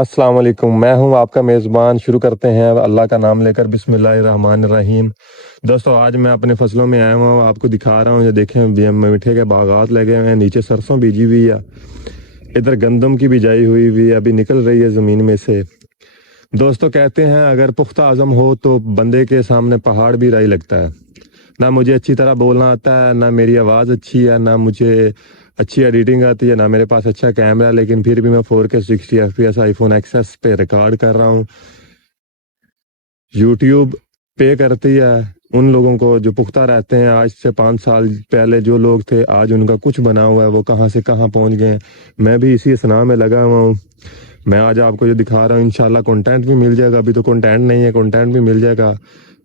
अस्सलाम वालेकुम, मैं हूं आपका मेज़बान। शुरू करते हैं अब अल्लाह का नाम लेकर। बिस्मिल्लाहिर्रहमानिर्रहीम। दोस्तों, आज मैं अपने फसलों में आया हूं, आपको दिखा रहा हूं। ये देखें, मीठे के बागात लगे हुए हैं, नीचे सरसों बीजी हुई है, इधर गंदम की बिजाई हुई हुई है, अभी निकल रही है ज़मीन में से। दोस्तों, कहते हैं अगर पुख्ता अज़म हो तो बंदे के सामने पहाड़ भी राई लगता है। ना मुझे अच्छी तरह बोलना आता है, ना मेरी आवाज़ अच्छी है, ना मुझे अच्छी एडिटिंग आती है, ना मेरे पास अच्छा कैमरा है, लेकिन फिर भी मैं 4K 60 FPS आईफोन एक्सेस पे रिकॉर्ड कर रहा हूँ। यूट्यूब पे करती है उन लोगों को जो पुख्ता रहते हैं। आज से 5 साल पहले जो लोग थे, आज उनका कुछ बना हुआ है, वो कहाँ से कहाँ पहुँच गए। मैं भी इसी स्नाह में लगा हुआ हूँ। मैं आज आपको जो दिखा रहा हूँ, इंशाल्लाह कंटेंट भी मिल जाएगा। अभी तो कंटेंट नहीं है, कंटेंट भी मिल जाएगा।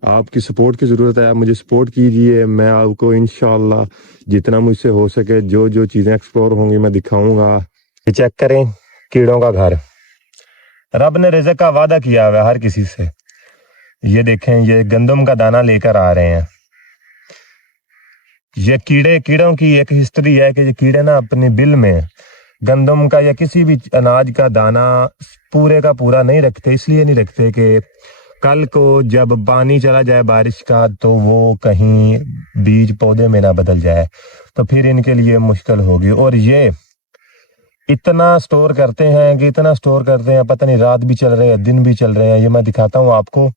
आपकी सपोर्ट की ज़रूरत है, आप मुझे सपोर्ट कीजिए। मैं आपको इंशाल्लाह जितना मुझसे हो सके जो जो चीज़ें एक्सप्लोर होंगी मैं दिखाऊंगा। ये चेक करें, कीड़ों का घर। रब ने रिज़्क़ का वादा किया हुआ है हर किसी से। ये देखें, ये गंदम का दाना लेकर आ रहे हैं। ये कीड़ों की एक हिस्ट्री है कि ये कीड़े ना अपने बिल में गंदम का या किसी भी अनाज का दाना पूरे का पूरा नहीं रखते। इसलिए नहीं रखते कि कल को जब पानी चला जाए बारिश का, तो वो कहीं बीज पौधे में ना बदल जाए, तो फिर इनके लिए मुश्किल होगी। और ये इतना स्टोर करते हैं कि इतना स्टोर करते हैं, पता नहीं रात भी चल रहे हैं, दिन भी चल रहे हैं। ये मैं दिखाता हूँ आपको।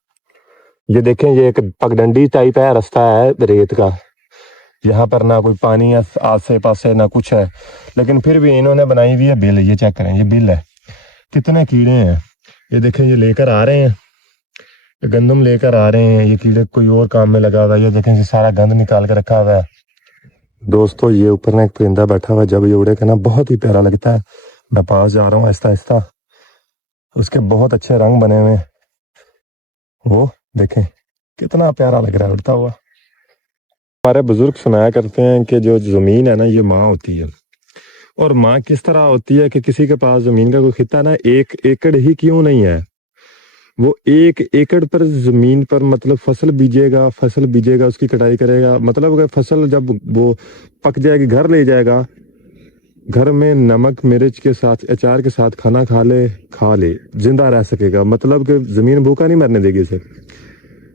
ये देखें, ये एक पगडंडी टाइप है, रास्ता है रेत का। यहाँ पर ना कोई पानी है आसे पासे, ना कुछ है, लेकिन फिर भी इन्होंने बनाई हुई है बिल। ये चेक करें, ये बिल है। कितने कीड़े हैं, ये देखें। ये लेकर आ रहे हैं, ये गंदम लेकर आ रहे हैं। ये कीड़े कोई और काम में लगा हुआ है। ये देखें, ये सारा गंद निकाल के रखा हुआ है। दोस्तों, ये ऊपर ना एक परिंदा बैठा हुआ है, जब ये उड़ेगा ना बहुत ही प्यारा लगता है। मैं पास जा रहा हूँ आहिस्ता आहिस्ता। उसके बहुत अच्छे रंग बने हुए हैं, वो देखें कितना प्यारा लग रहा है उड़ता हुआ। हमारे बुजुर्ग सुनाया करते हैं कि जो जमीन है ना, ये माँ होती है। और माँ किस तरह होती है कि किसी के पास जमीन का कोई खिता ना 1 एकड़ ही क्यों नहीं है, वो 1 एकड़ पर जमीन पर मतलब फसल बीजेगा, उसकी कटाई करेगा। मतलब अगर फसल जब वो पक जाएगी, घर ले जाएगा, घर में नमक मिर्च के साथ, अचार के साथ खाना खा ले जिंदा रह सकेगा। मतलब कि जमीन भूखा नहीं मरने देगी इसे।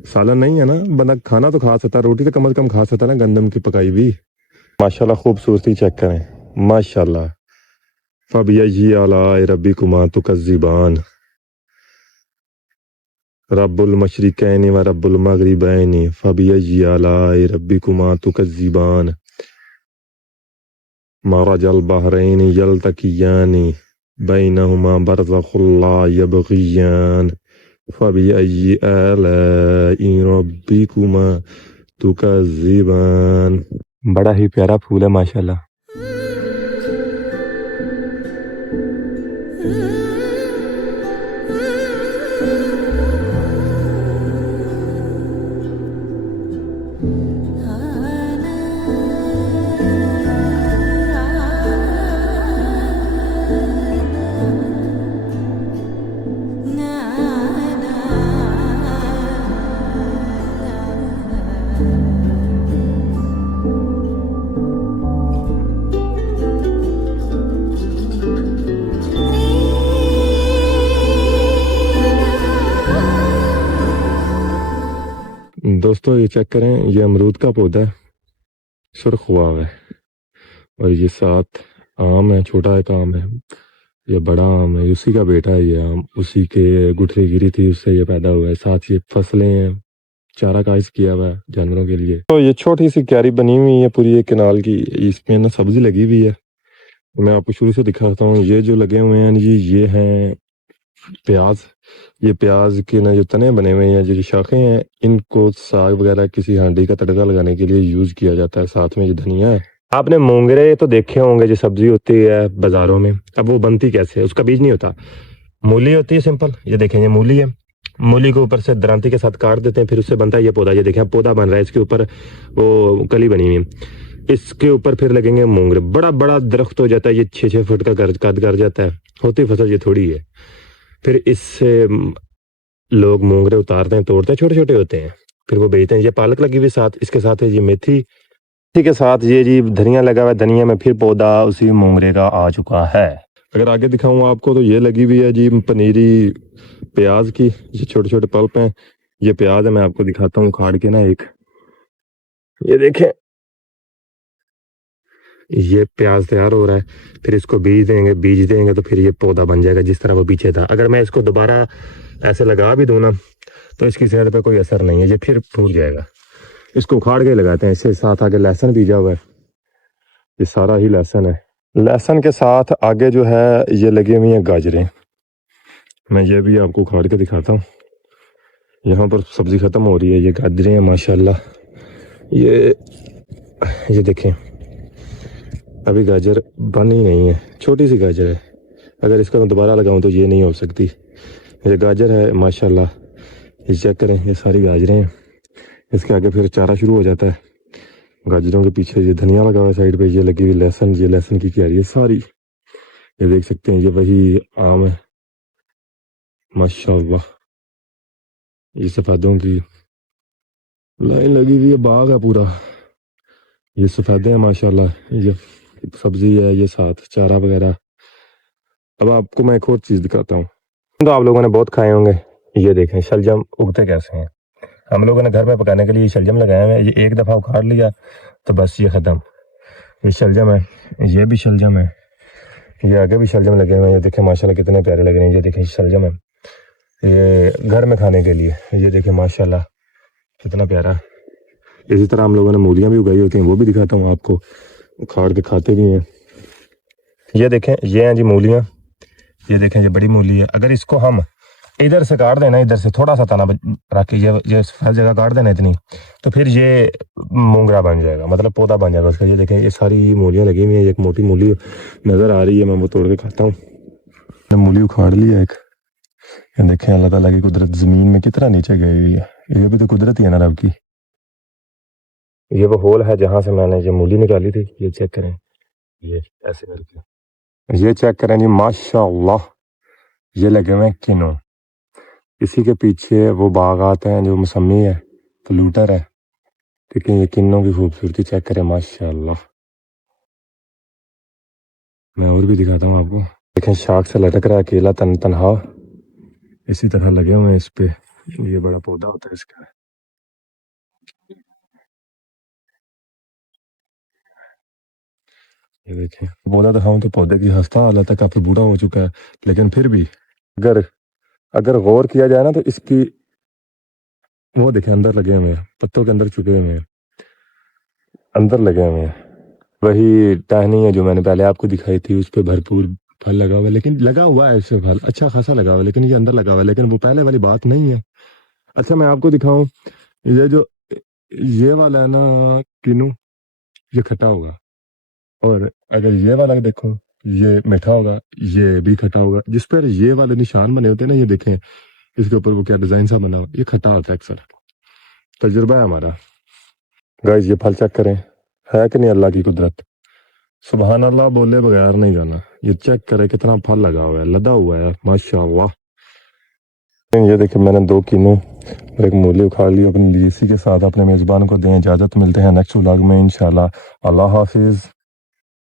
सालन नहीं है ना, बंदा खाना तो खा सकता, रोटी तो कम से कम खा सकता ना, गंदम की पकाई हुई। माशाल्लाह, खूबसूरती चेक करें, माशाल्लाह। फबिय्यी आलाए रब्बिकुमा तुकज़्ज़िबान, रब्बुल मशरिकैनि व रब्बुल मगरिबैनि, फबिय्यी आलाए रब्बिकुमा तुकज़्ज़िबान, मरजल बहरैनि यल्तक़ियानि बैनहुमा बरज़ख़ुल ला यबग़ियान, फबिय्यी आलाए रब्बिकुमा तुकज़्ज़िबान। बड़ा ही प्यारा फूल है माशाल्लाह। दोस्तों, ये चेक करें, ये अमरूद का पौधा है, सुर्ख हुआ है। और ये साथ आम है, छोटा एक आम है, ये बड़ा आम है, उसी का बेटा है ये आम। उसी के गुठली गिरी थी, उससे ये पैदा हुआ है। साथ ये फसलें हैं, चारा काश किया हुआ है जानवरों के लिए। तो ये छोटी सी क्यारी बनी हुई है पूरी एक कनाल की, इसमें ना सब्जी लगी हुई है। मैं आपको शुरू से दिखाता हूँ। ये जो लगे हुए हैं ये हैं प्याज। ये प्याज के ना जो तने बने हुए हैं, जो शाखें हैं, इनको साग वगैरह किसी हांडी का तड़का लगाने के लिए यूज किया जाता है। साथ में ये धनिया है। आपने मोंगरे तो देखे होंगे, जो सब्जी होती है बाजारों में। अब वो बनती कैसे है, उसका बीज नहीं होता, मूली होती है सिंपल। ये देखें, ये मूली है। मूली को ऊपर से दरांती के साथ काट देते हैं, फिर उससे बनता है ये पौधा। ये देखें, पौधा बन रहा है, इसके ऊपर वो कली बनी हुई है। इसके ऊपर फिर लगेंगे मोंगरे, बड़ा बड़ा दरख्त हो जाता है। ये 6-6 फुट का कद कर जाता है। होती फसल ये थोड़ी है। फिर इससे लोग मोंगरे उतारते हैं, तोड़ते हैं, छोटे छोटे होते हैं, फिर वो बेचते हैं। ये पालक लगी हुई साथ, इसके साथ है ये मेथी, इसी के साथ ये जी धनिया लगा हुआ है। धनिया में फिर पौधा उसी मोंगरे का आ चुका है। اگر آگے دکھاؤں آپ کو تو یہ لگی ہوئی ہے جی پنیری پیاز کی، یہ چھوٹے چھوٹے پلپ ہیں، یہ پیاز ہے، میں آپ کو دکھاتا ہوں کھاڑ کے نا ایک، یہ دیکھیں یہ پیاز تیار ہو رہا ہے، پھر اس کو بیج دیں گے تو پھر یہ پودا بن جائے گا جس طرح وہ پیچھے تھا۔ اگر میں اس کو دوبارہ ایسے لگا بھی دوں نا تو اس کی صحت پہ کوئی اثر نہیں ہے، یہ پھر پھوٹ جائے گا۔ اس کو اکھاڑ کے لگاتے ہیں، اس کے ساتھ آگے لہسن بیجا ہوا ہے، یہ سارا ہی لہسن ہے۔ لہسن کے ساتھ آگے جو ہے یہ لگی ہوئی ہیں گاجریں، میں یہ بھی آپ کو اکھاڑ کے دکھاتا ہوں۔ یہاں پر سبزی ختم ہو رہی ہے، یہ گاجریں ہیں ماشاءاللہ، یہ دیکھیں ابھی گاجر بن ہی نہیں ہے، چھوٹی سی گاجر ہے، اگر اس کا میں دوبارہ لگاؤں تو یہ نہیں ہو سکتی۔ یہ گاجر ہے ماشاءاللہ، یہ چیک کریں، یہ ساری گاجریں ہیں، اس کے آگے پھر چارہ شروع ہو جاتا ہے۔ گاجروں کے پیچھے یہ دھنیا لگا ہوا ہے سائڈ پہ، یہ لگی ہوئی لہسن، یہ لہسن کی کیاری ہے ساری، یہ دیکھ سکتے ہیں، یہ وہی آم ہے ماشاءاللہ، یہ سفیدوں کی لائن لگی ہوئی ہے، باغ ہے پورا، یہ سفیدے ہیں ماشاءاللہ، یہ سبزی ہے، یہ ساتھ چارہ وغیرہ۔ اب آپ کو میں ایک اور چیز دکھاتا ہوں، تو آپ لوگوں نے بہت کھائے ہوں گے، یہ دیکھیں شلجم اگتے کیسے ہیں۔ ہم لوگوں نے گھر میں پکانے کے لیے شلجم لگائے ہوئے ہیں، یہ ایک دفعہ اکھاڑ لیا تو بس یہ ختم۔ یہ شلجم ہے، یہ بھی شلجم ہے، یہ آگے بھی شلجم لگے ہوئے ہیں، یہ دیکھیں ماشاءاللہ کتنے پیارے لگ رہے ہیں، یہ دیکھیں شلجم ہے، یہ گھر میں کھانے کے لیے، یہ دیکھیں ماشاءاللہ کتنا پیارا۔ اسی طرح ہم لوگوں نے مولیاں بھی اگائی ہوتی ہیں، وہ بھی دکھاتا ہوں آپ کو، اکھاڑ کے کھاتے بھی ہیں۔ یہ دیکھیں یہ ہیں جی مولیاں، یہ دیکھیں یہ بڑی مولی ہے، اگر اس کو ہم ادھر سے کاٹ دینا، ادھر سے تھوڑا سا تنا رکھ کے یہ ہر جگہ کاٹ دینا اتنی، تو پھر یہ مونگرا بن جائے گا، مطلب پودا بن جائے گا اس کا۔ یہ دیکھیں یہ ساری مولیاں لگی ہوئی ہیں، ایک موٹی مولی نظر آ رہی ہے، میں وہ توڑ کے کھاتا ہوں۔ میں مولی اکھاڑ لی ہے ایک، یہ دیکھیں اللہ تعالیٰ کی قدرت زمین میں کتنا نیچے گئی ہوئی ہے، یہ بھی تو قدرت ہی ہے نا رب کی۔ یہ وہ ہول ہے جہاں سے میں نے یہ مولی نکالی تھی، یہ چیک کریں، یہ ایسے کر کے یہ چیک کریں جی ماشاءاللہ، یہ لگے ہوئے ہیں کنو، اسی کے پیچھے وہ باغات ہیں جو مسمی ہے، پلوٹر ہے، ٹھیک ہے، یہ کنوں کی خوبصورتی چیک کریں ماشاءاللہ۔ میں اور بھی دکھاتا ہوں آپ کو، دیکھیں شاخ سے لٹک رہا ہے کیلا تنہا، اسی طرح لگے ہوئے ہیں اس پہ، یہ بڑا پودا ہوتا ہے اس کا۔ یہ دیکھیں پودا دکھاؤں تو پودے کی ہستہ حالت ہے، کافی بوڑھا ہو چکا ہے، لیکن پھر بھی اگر غور کیا جائے نا تو اس کی وہ دیکھیں اندر لگے ہوئے ہیں، پتوں کے اندر چھپے ہوئے ہیں، اندر لگے ہوئے ہیں۔ وہی ٹہنی ہے جو میں نے پہلے آپ کو دکھائی تھی، اس پہ بھرپور پھل لگا ہوا ہے، لیکن لگا ہوا ہے اس سے پھل اچھا خاصا لگا ہوا ہے، لیکن یہ اندر لگا ہوا ہے، لیکن وہ پہلے والی بات نہیں ہے۔ اچھا میں آپ کو دکھاؤں، یہ جو یہ والا ہے نا کنو، یہ کھٹا ہوگا، اور اگر یہ والا دیکھوں یہ میٹھا ہوگا، یہ بھی کھٹا ہوگا۔ جس پر یہ والے نشان بنے ہوتے ہیں نا، یہ دیکھیں اس کے اوپر وہ کیا ڈیزائن سا بنا ہوا، یہ کھٹا ہوتا ہے اکثر، تجربہ ہے ہمارا۔ گائز یہ پھل چیک کریں، ہے کہ نہیں اللہ کی قدرت، سبحان اللہ بولے بغیر نہیں جانا۔ یہ چیک کرے کتنا پھل لگا ہوا ہے، لدا ہوا ہے ماشاءاللہ۔ یہ دیکھیں میں نے 2 کینو اور ایک مولی اکھاڑ لی اپنے لیے، اسی کے ساتھ اپنے میزبان کو دیں اجازت، ملتے ہیں نیکسٹ ولاگ میں انشاءاللہ، اللہ حافظ۔